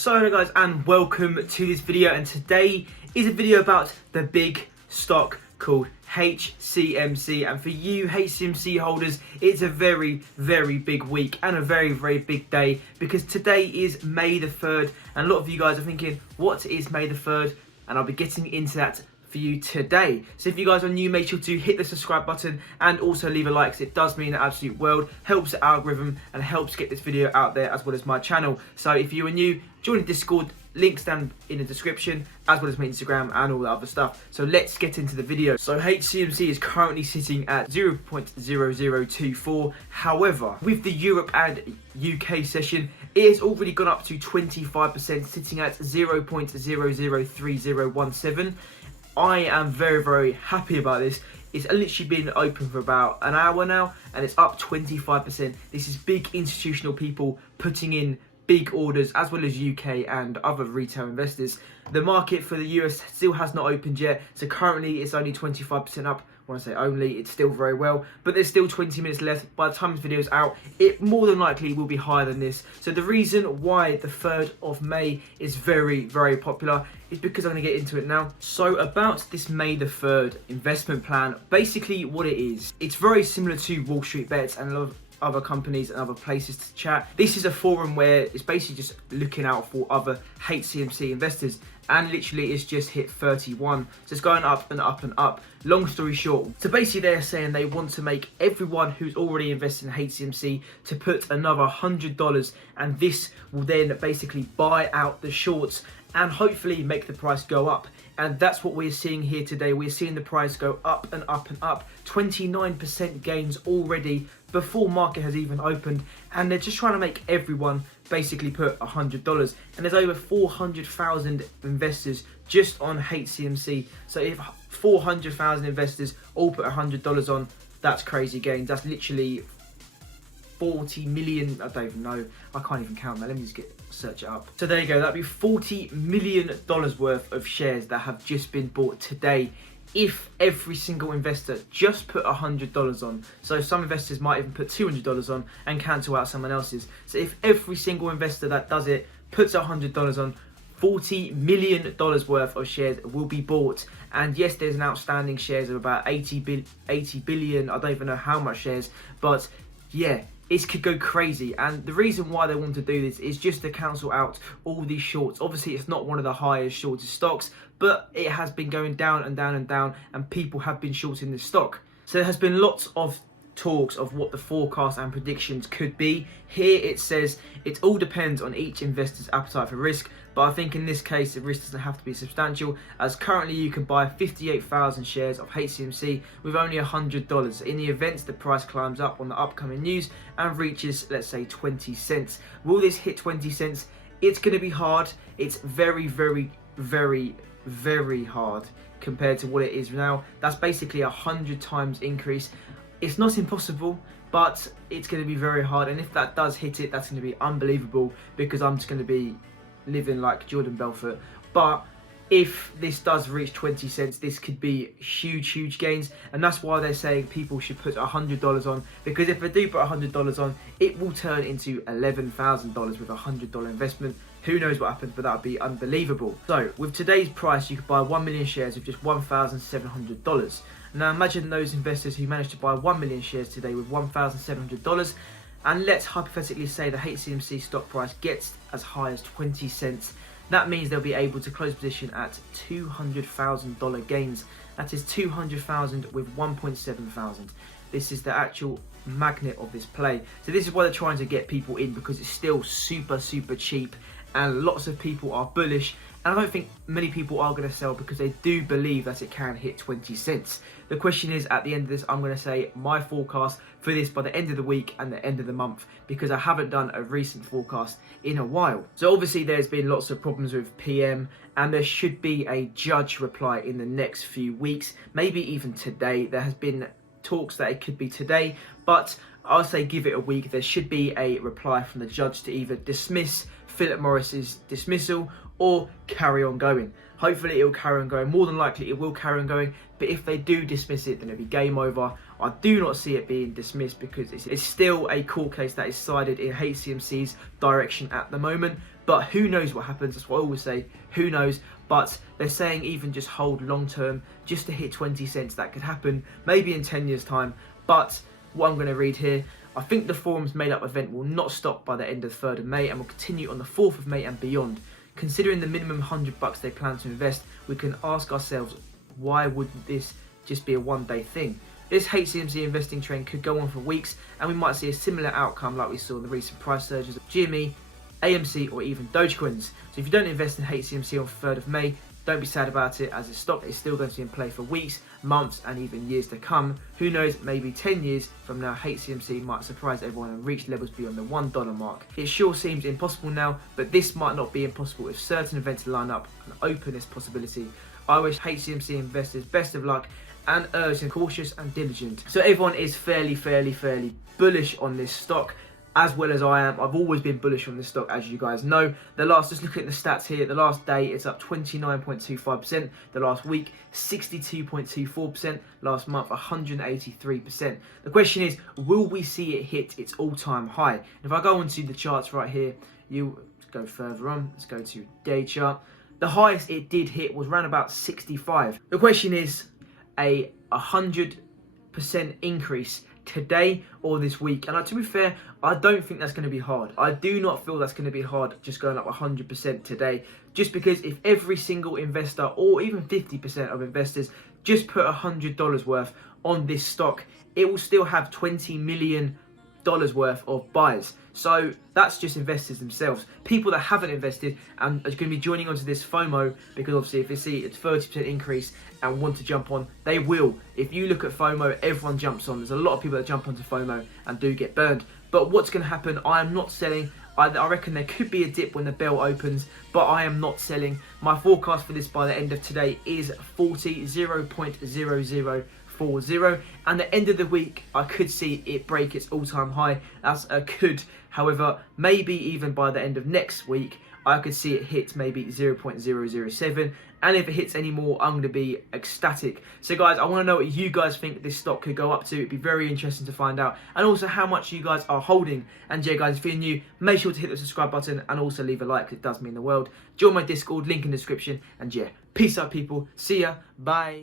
So hello guys, and welcome to this video, and today is a video about the big stock called HCMC. And for you HCMC holders, it's a very big week and a very big day, because today is May the 3rd, and a lot of you guys are thinking, what is May the 3rd? And I'll be getting into that for you today. So if you guys are new, make sure to hit the subscribe button and also leave a like, because it does mean the absolute world, helps the algorithm and helps get this video out there, as well as my channel. So if you are new, join the Discord, links down in the description, as well as my Instagram and all that other stuff. So let's get into the video. So HCMC is currently sitting at 0.0024. However, with the Europe and UK session, it has already gone up to 25%, sitting at 0.003017. I am very happy about this. It's literally been open for about an hour now, and it's up 25%. This is big institutional people putting in big orders, as well as UK and other retail investors. The market for the US still has not opened yet, so currently it's only 25% up. When I say only, it's still very well, but there's still 20 minutes left. By the time this video is out, it more than likely will be higher than this. So the reason why the 3rd of May is very popular is because I'm going to get into it now. So about this May the 3rd investment plan, basically what it is, it's very similar to Wall Street Bets and a lot of other companies and other places to chat. This is a forum where it's basically just looking out for other HCMC investors, and literally it's just hit 31, so it's going up and up and up. Long story short, so basically they're saying they want to make everyone who's already invested in HCMC to put another $100, and this will then basically buy out the shorts and hopefully make the price go up. And that's what we're seeing here today. We're seeing the price go up and up and up. 29% gains already before market has even opened, and they're just trying to make everyone basically put $100. And there's over 400,000 investors just on HCMC. So if 400,000 investors all put $100 on, that's crazy gains. That's literally 40 million, I don't even know, I can't even count that, let me just search it up. So there you go, that'd be $40 million worth of shares that have just been bought today, if every single investor just put $100 on. So some investors might even put $200 on and cancel out someone else's. So if every single investor that does it puts $100 on, $40 million worth of shares will be bought. And yes, there's an outstanding shares of about 80 billion, I don't even know how much shares, but yeah, it could go crazy. And the reason why they want to do this is just to cancel out all these shorts. Obviously it's not one of the highest shorted stocks, but it has been going down and down and down, and people have been shorting this stock. So there has been lots of talks of what the forecast and predictions could be. Here it says it all depends on each investor's appetite for risk, but I think in this case the risk doesn't have to be substantial, as currently you can buy 58,000 shares of HCMC with only $100. In the event the price climbs up on the upcoming news and reaches, let's say, 20 cents. Will this hit 20 cents? It's going to be hard. It's very hard compared to what it is now. That's basically 100 times increase. It's not impossible, but it's going to be very hard, and if that does hit it, that's going to be unbelievable, because I'm just going to be living like Jordan Belfort. But if this does reach 20 cents, this could be huge gains, and that's why they're saying people should put $100 on, because if they do put $100 on, it will turn into $11,000 with a $100 investment. Who knows what happens, but that would be unbelievable. So with today's price, you could buy 1 million shares with just $1,700. Now imagine those investors who managed to buy 1 million shares today with $1,700, and let's hypothetically say the HCMC stock price gets as high as 20 cents. That means they'll be able to close position at $200,000 gains. That is 200,000 with 1.7 thousand. This is the actual magnet of this play. So this is why they're trying to get people in, because it's still super cheap, and lots of people are bullish. And I don't think many people are going to sell, because they do believe that it can hit 20 cents. The question is, at the end of this, I'm going to say my forecast for this by the end of the week and the end of the month, because I haven't done a recent forecast in a while. So obviously there's been lots of problems with PM, and there should be a judge reply in the next few weeks, maybe even today. There has been talks that it could be today, but I'll say give it a week. There should be a reply from the judge to either dismiss Philip Morris's dismissal or carry on going. Hopefully it will carry on going. More than likely it will carry on going, but if they do dismiss it, then it'll be game over. I do not see it being dismissed, because it's still a court case that is sided in HCMC's direction at the moment. But who knows what happens? That's what I always say, who knows? But they're saying even just hold long term, just to hit 20 cents. That could happen maybe in 10 years time. But what I'm going to read here, I think the forum's made up event will not stop by the end of the 3rd of May and will continue on the 4th of May and beyond. Considering the minimum $100 they plan to invest, we can ask ourselves, why would this just be a one-day thing? This HCMC investing trend could go on for weeks, and we might see a similar outcome like we saw in the recent price surges of GME, AMC, or even Dogecoins. So if you don't invest in HCMC on 3rd of May, don't be sad about it, as the stock is still going to be in play for weeks, months, and even years to come. Who knows, maybe 10 years from now, HCMC might surprise everyone and reach levels beyond the $1 mark. It sure seems impossible now, but this might not be impossible if certain events line up and open this possibility. I wish HCMC investors best of luck and urge them cautious and diligent. So everyone is fairly bullish on this stock, as well as I am. I've always been bullish on this stock, as you guys know. Just looking at the stats here, the last day it's up 29.25%, the last week 62.24%, last month 183%. The question is, will we see it hit its all-time high? And if I go onto the charts right here, let's go further on, let's go to day chart. The highest it did hit was around about 65. The question is, a 100% increase today or this week? And to be fair, I don't think that's going to be hard. I do not feel that's going to be hard, just going up 100% today, just because if every single investor, or even 50% of investors, just put $100 worth on this stock, it will still have $20 million worth of buys. So that's just investors themselves, people that haven't invested and are going to be joining onto this FOMO, because obviously if they see it's 30% increase and want to jump on, they will. If you look at FOMO, everyone jumps on. There's a lot of people that jump onto FOMO and do get burned. But what's going to happen, I am not selling. I reckon there could be a dip when the bell opens, but I am not selling. My forecast for this by the end of today is 0.0040, and the end of the week I could see it break its all-time high. That's a could. However, maybe even by the end of next week I could see it hit maybe 0.007, and if it hits any more, I'm going to be ecstatic. So guys, I want to know what you guys think this stock could go up to. It'd be very interesting to find out, and also how much you guys are holding. And yeah guys, if you're new, make sure to hit the subscribe button and also leave a like, it does mean the world. Join my Discord, link in the description, and yeah, peace out people, see ya, bye.